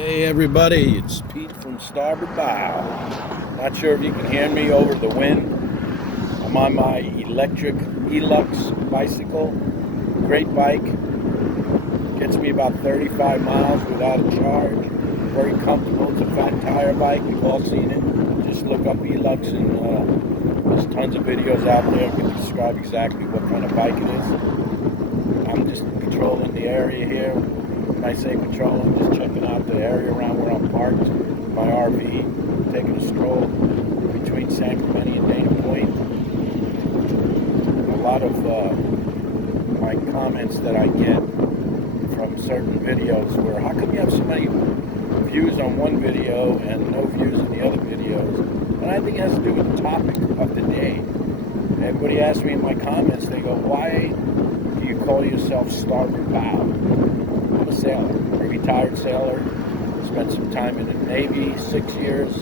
Hey everybody, it's Pete from Starboard Bow. Not sure if you can hear me over the wind. I'm on my electric Elux bicycle. Great bike. Gets me about 35 miles without a charge. Very comfortable. It's a fat tire bike. We've all seen it. Just look up Elux and there's tons of videos out there that can describe exactly what kind of bike it is. I'm just patrolling the area here. When I say patrol, I'm just checking out the area around where I'm parked, my RV, taking a stroll between San Clemente and Dana Point. A lot of my comments that I get from certain videos were, how come you have so many views on one video and no views in the other videos? And I think it has to do with the topic of the day. Everybody asks me in my comments, they go, why do you call yourself Starboard Bow? I'm a sailor, a retired sailor. Spent some time in the Navy, 6 years,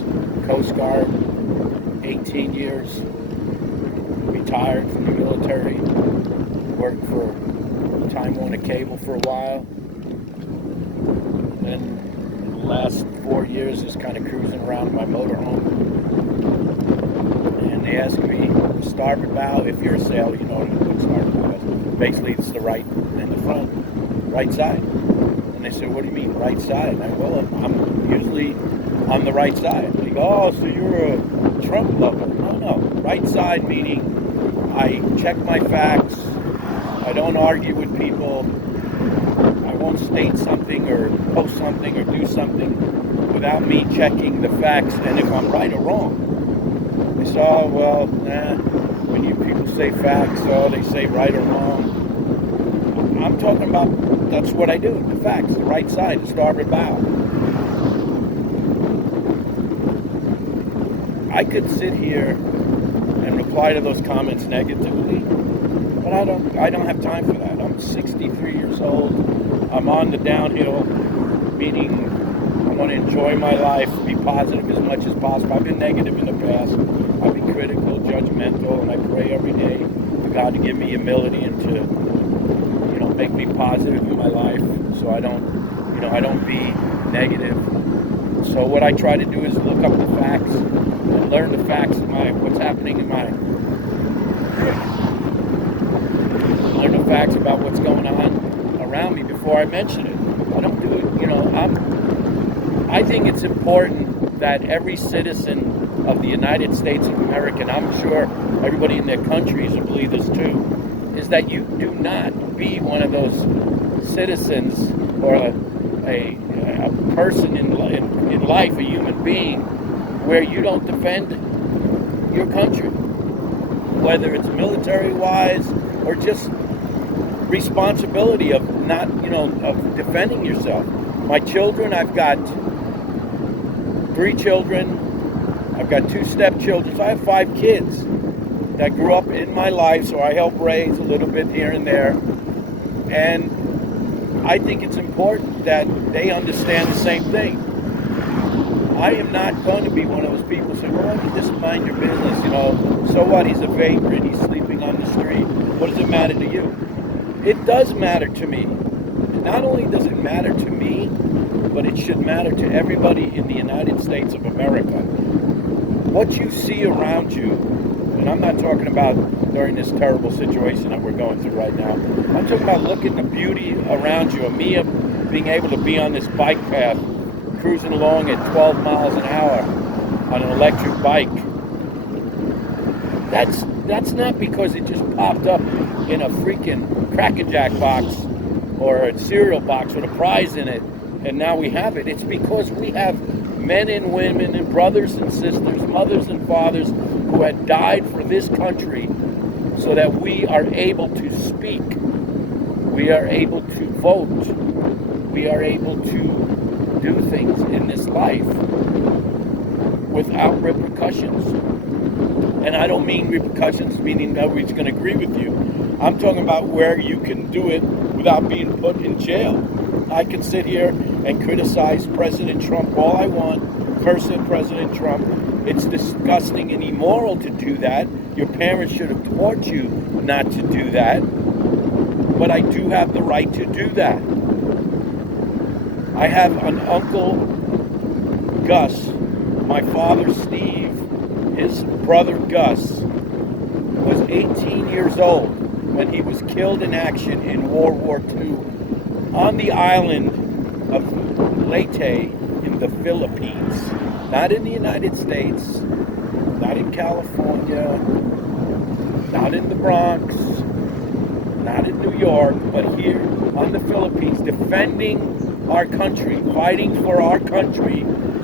Coast Guard, 18 years. Retired from the military. Worked for Time Warner Cable for a while. Then the last 4 years is kind of cruising around in my motorhome. And they ask me, Starboard Bow, if you're a sailor, you know what starboard bow is. Basically, it's the right and the front, right side. And they say, what do you mean, right side? And I go, well, I'm usually on the right side. They go, oh, so you're a Trump lover. No, right side meaning I check my facts. I don't argue with people. I won't state something or post something or do something without me checking the facts and if I'm right or wrong. They say, oh, well, when you people say facts, they say right or wrong. I'm talking about, that's what I do, the facts, the right side, the starboard bow. I could sit here and reply to those comments negatively, but I don't have time for that. I'm 63 years old. I'm on the downhill, meaning I want to enjoy my life, be positive as much as possible. I've been negative in the past. I've been critical, judgmental, and I pray every day for God to give me humility and to make me positive in my life, so I don't be negative. So what I try to do is look up the facts and learn the facts of what's happening in learn the facts about what's going on around me before I mention it. I don't do it, I think it's important that every citizen of the United States of America, and I'm sure everybody in their countries will believe this too, is that you do not be one of those citizens or a person in life, a human being, where you don't defend your country, whether it's military-wise or just responsibility of not, of defending yourself. My children, I've got 3 children. I've got 2 stepchildren, so I have 5 kids that grew up in my life, so I help raise a little bit here and there. And I think it's important that they understand the same thing. I am not going to be one of those people who say, well, you just mind your business, so what, he's a vagrant, he's sleeping on the street. What does it matter to you? It does matter to me. Not only does it matter to me, but it should matter to everybody in the United States of America. What you see around you, and I'm not talking about during this terrible situation that we're going through right now. I'm talking about looking at the beauty around you. And me being able to be on this bike path, cruising along at 12 miles an hour on an electric bike. That's not because it just popped up in a freaking Cracker Jack box or a cereal box with a prize in it, and now we have it. It's because we have men and women and brothers and sisters, mothers and fathers who had died for this country so that we are able to speak, we are able to vote, we are able to do things in this life without repercussions. And I don't mean repercussions meaning nobody's going to agree with you. I'm talking about where you can do it without being put in jail. I can sit here and criticize President Trump all I want, curse at President Trump. It's disgusting and immoral to do that. Your parents should have taught you not to do that. But I do have the right to do that. I have an uncle, Gus, my father, Steve, his brother, Gus, was 18 years old when he was killed in action in World War II on the island of Leyte in the Philippines. Not in the United States, not in California, not in the Bronx, not in New York, but here on the Philippines, defending our country, fighting for our country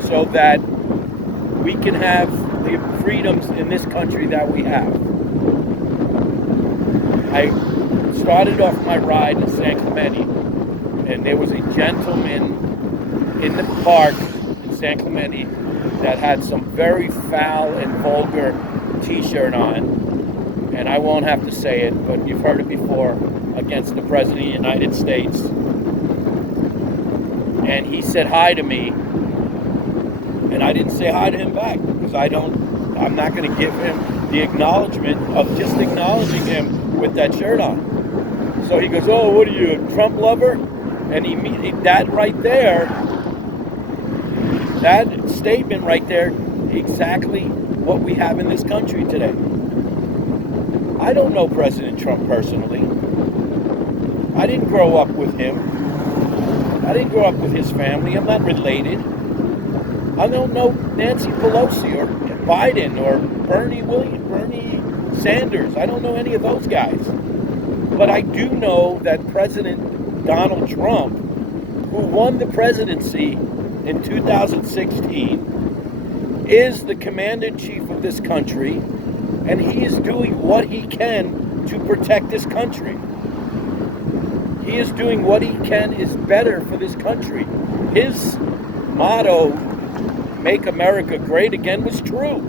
so that we can have the freedoms in this country that we have. I started off my ride in San Clemente, and there was a gentleman in the park in San Clemente that had some very foul and vulgar t-shirt on, and I won't have to say it, but you've heard it before, against the President of the United States. And he said hi to me, and I didn't say hi to him back because I'm not going to give him the acknowledgement of just acknowledging him with that shirt on. So he goes, "Oh, what are you, a Trump lover?" And that right there, that statement right there, exactly what we have in this country today. I don't know President Trump personally. I didn't grow up with him. I didn't grow up with his family. I'm not related. I don't know Nancy Pelosi or Biden or Bernie Sanders. I don't know any of those guys. But I do know that President Donald Trump, who won the presidency in 2016, is the commander-in-chief of this country, and he is doing what he can to protect this country. He is doing what he can is better for this country. His motto, "Make America Great Again," was true.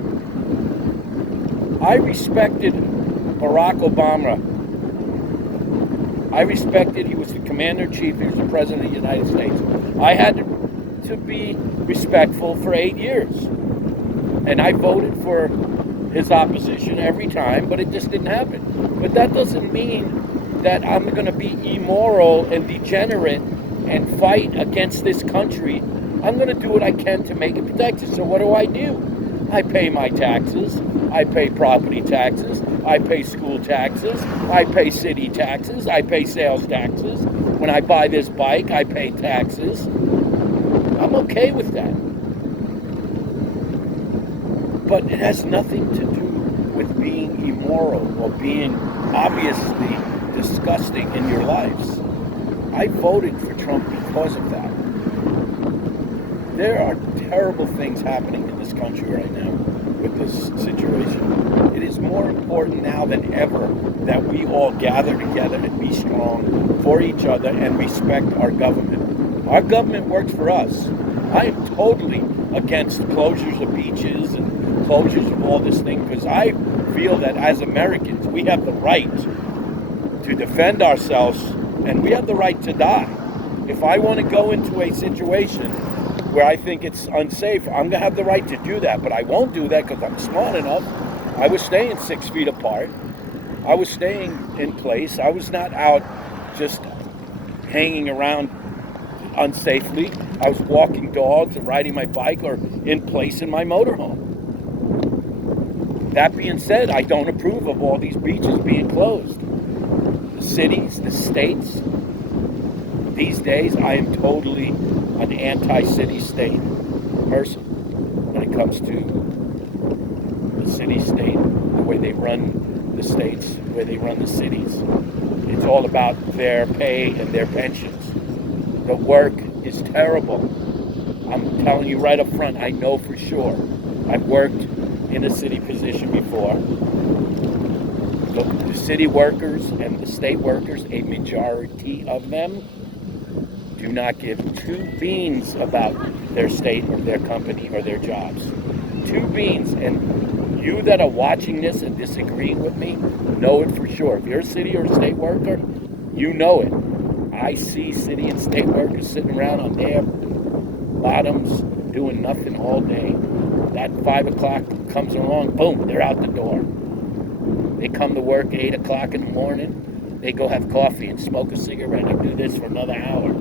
I respected Barack Obama. I respected, he was the commander-in-chief, he was the president of the United States. I had to be respectful for 8 years. And I voted for his opposition every time, but it just didn't happen. But that doesn't mean that I'm going to be immoral and degenerate and fight against this country. I'm going to do what I can to make it protected. So what do? I pay my taxes. I pay property taxes. I pay school taxes. I pay city taxes. I pay sales taxes. When I buy this bike, I pay taxes. I'm okay with that. But it has nothing to do with being immoral or being obviously disgusting in your lives. I voted for Trump because of that. There are terrible things happening in this country right now with this situation. It is more important now than ever that we all gather together and be strong for each other and respect our government. Our government works for us. I am totally against closures of beaches and closures of all this thing because I feel that as Americans we have the right to defend ourselves and we have the right to die. If I want to go into a situation where I think it's unsafe, I'm going to have the right to do that, but I won't do that because I'm smart enough. I was staying 6 feet apart. I was staying in place. I was not out just hanging around unsafely. I was walking dogs or riding my bike or in place in my motorhome. That being said, I don't approve of all these beaches being closed. The cities, the states. These days, I am totally an anti-city state person when it comes to the city-state, the way they run the states, the way they run the cities. It's all about their pay and their pensions. The work is terrible. I'm telling you right up front, I know for sure. I've worked in a city position before. The city workers and the state workers, a majority of them, do not give two beans about their state or their company or their jobs. Two beans. And you that are watching this and disagreeing with me know it for sure. If you're a city or a state worker, you know it. I see city and state workers sitting around on their bottoms doing nothing all day. That 5 o'clock comes along, boom, they're out the door. They come to work 8 o'clock in the morning. They go have coffee and smoke a cigarette and do this for another hour.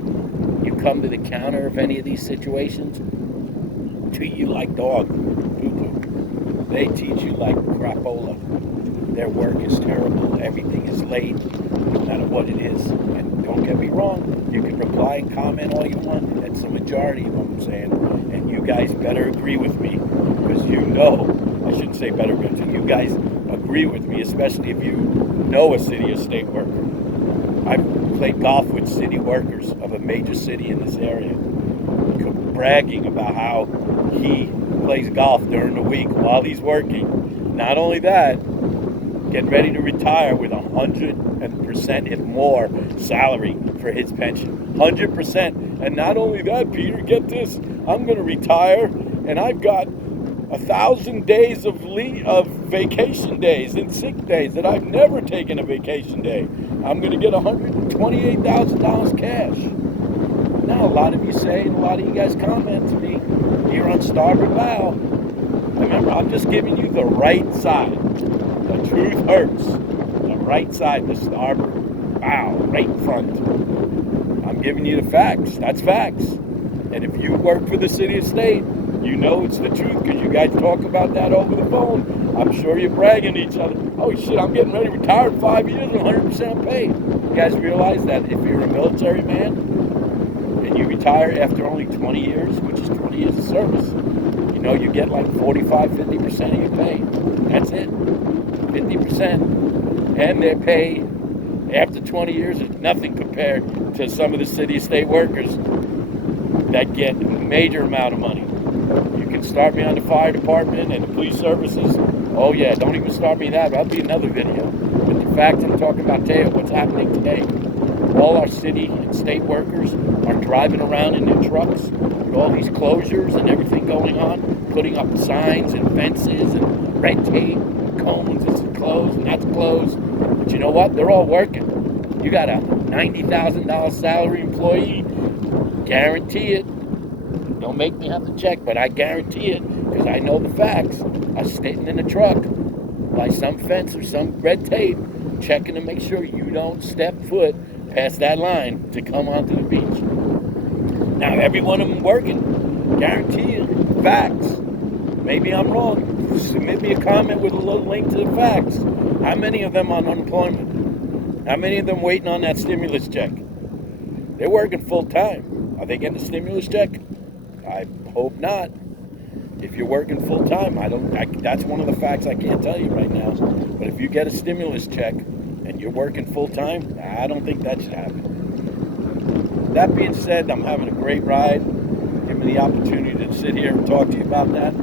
when you come to the counter of any of these situations, treat you like dog poo-poo. They teach you like crapola. Their work is terrible. Everything is late, no matter what it is. And don't get me wrong, you can reply and comment all you want. That's the majority of what I'm saying. And you guys better agree with me, because you know, I shouldn't say better agree with you, you guys agree with me, especially if you know a city or state worker. I've played golf with city workers of a major city in this area, bragging about how he plays golf during the week while he's working. Not only that, getting ready to retire with 100% if more salary for his pension. 100%. And not only that, Peter, get this, I'm going to retire and I've got 1,000 days of vacation days and sick days that I've never taken a vacation day. I'm going to get $128,000 cash. Now, a lot of you say, and a lot of you guys comment to me here on Starboard Bow. Remember, I'm just giving you the right side. The truth hurts. The right side, the starboard bow, right front. I'm giving you the facts. That's facts. And if you work for the city or state, you know it's the truth, because you guys talk about that over the phone. I'm sure you're bragging to each other. Oh shit, I'm getting ready to retire in 5 years and 100% paid. You guys realize that if you're a military man and you retire after only 20 years, which is 20 years of service, you know you get like 45-50% of your pay. That's it. 50%. And their pay after 20 years is nothing compared to some of the city state workers that get a major amount of money. You can start me on the fire department and the police services. Oh yeah, don't even start me that. That'll be another video. But the fact I'm talking about today, what's happening today, all our city and state workers are driving around in their trucks with all these closures and everything going on, putting up signs and fences and red tape, cones, it's closed and that's closed. But you know what? They're all working. You got a $90,000 salary employee, guarantee it. Don't make me have to check, but I guarantee it, because I know the facts. I'm sitting in a truck by some fence or some red tape, checking to make sure you don't step foot past that line to come onto the beach. Now, every one of them working, guarantee you, facts. Maybe I'm wrong. Submit me a comment with a little link to the facts. How many of them on unemployment? How many of them waiting on that stimulus check? They're working full time. Are they getting a stimulus check? I hope not. If you're working full time, that's one of the facts I can't tell you right now. But if you get a stimulus check and you're working full time, I don't think that should happen. That being said, I'm having a great ride. Give me the opportunity to sit here and talk to you about that.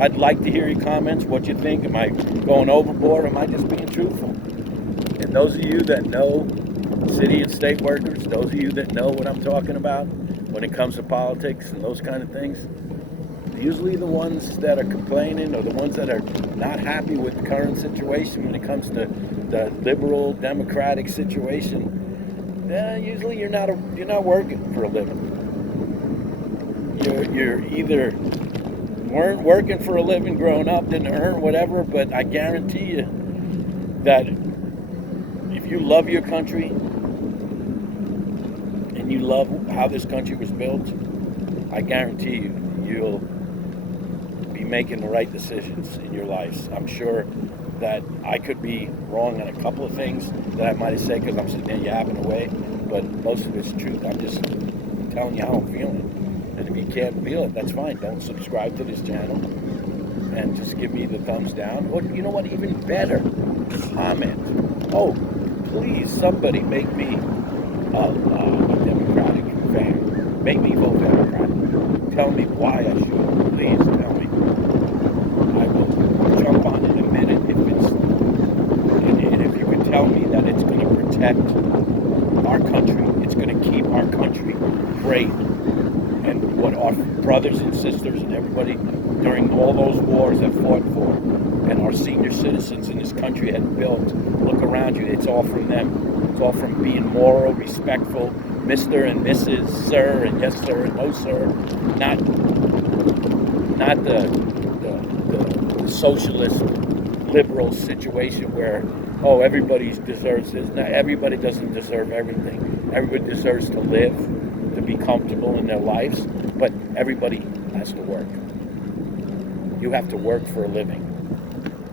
I'd like to hear your comments, what you think. Am I going overboard? Am I just being truthful? And those of you that know city and state workers, those of you that know what I'm talking about when it comes to politics and those kind of things, usually the ones that are complaining or the ones that are not happy with the current situation when it comes to the liberal democratic situation, usually you're not working for a living. You're either weren't working for a living growing up, didn't earn whatever, but I guarantee you that if you love your country and you love how this country was built, I guarantee you'll be making the right decisions in your lives. I'm sure that I could be wrong on a couple of things that I might have said because I'm sitting there yapping away, but most of it's truth. I'm just telling you how I'm feeling. And if you can't feel it, that's fine. Don't subscribe to this channel and just give me the thumbs down. Or you know what, even better, comment. Oh, please, somebody make me a Democratic fan. Make me vote Democratic. Tell me why I should. Please tell me. I will jump on it in a minute if you can tell me that it's going to protect our country. It's going to keep our country great. And what our brothers and sisters and everybody during all those wars have fought for, and our senior citizens in this country had built. Look around you, it's all from them. It's all from being moral, respectful, Mr. and Mrs., sir, and yes sir, and no sir. Not the socialist, liberal situation where, oh, everybody deserves this. No, everybody doesn't deserve everything. Everybody deserves to live, to be comfortable in their lives, but everybody has to work. You have to work for a living.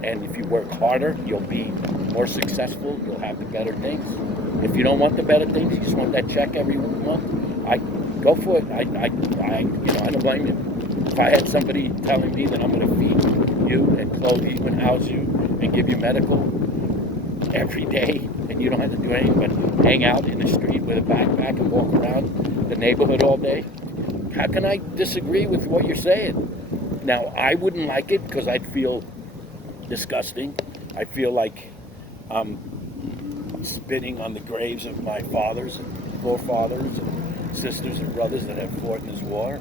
And if you work harder, you'll be more successful, you'll have the better things. If you don't want the better things, you just want that check every month, I go for it. I don't blame you. If I had somebody telling me that I'm going to feed you and clothe you and house you and give you medical every day, and you don't have to do anything but hang out in the street with a backpack and walk around the neighborhood all day, how can I disagree with what you're saying? Now, I wouldn't like it because I'd feel disgusting. I feel like I'm spitting on the graves of my fathers and forefathers and sisters and brothers that have fought in this war.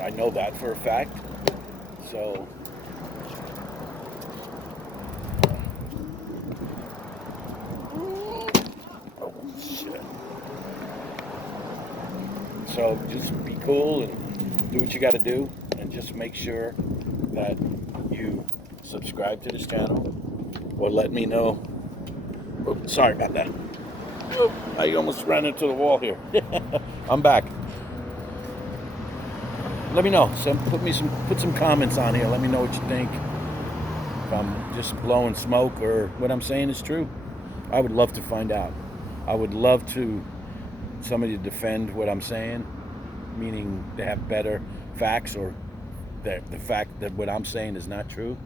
I know that for a fact. So oh shit. So just be cool and do what you got to do, and just make sure that you subscribe to this channel, or let me know. Oh, sorry about that. Oh, I almost ran into the wall here. I'm back. Let me know. Put some comments on here. Let me know what you think. If I'm just blowing smoke or what I'm saying is true. I would love to find out. I would love somebody to defend what I'm saying, meaning they have better facts, or the fact that what I'm saying is not true.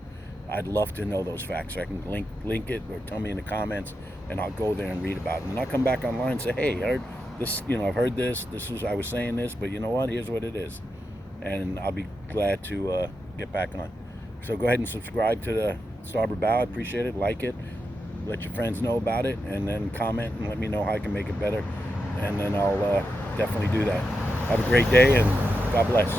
I'd love to know those facts, so I can link it, or tell me in the comments, and I'll go there and read about it. And I'll come back online and say, hey, I heard this, I've heard this. I was saying this, but you know what? Here's what it is. And I'll be glad to get back on. So go ahead and subscribe to the Starboard Bow. I appreciate it. Like it. Let your friends know about it, and then comment and let me know how I can make it better. And then I'll definitely do that. Have a great day, and God bless.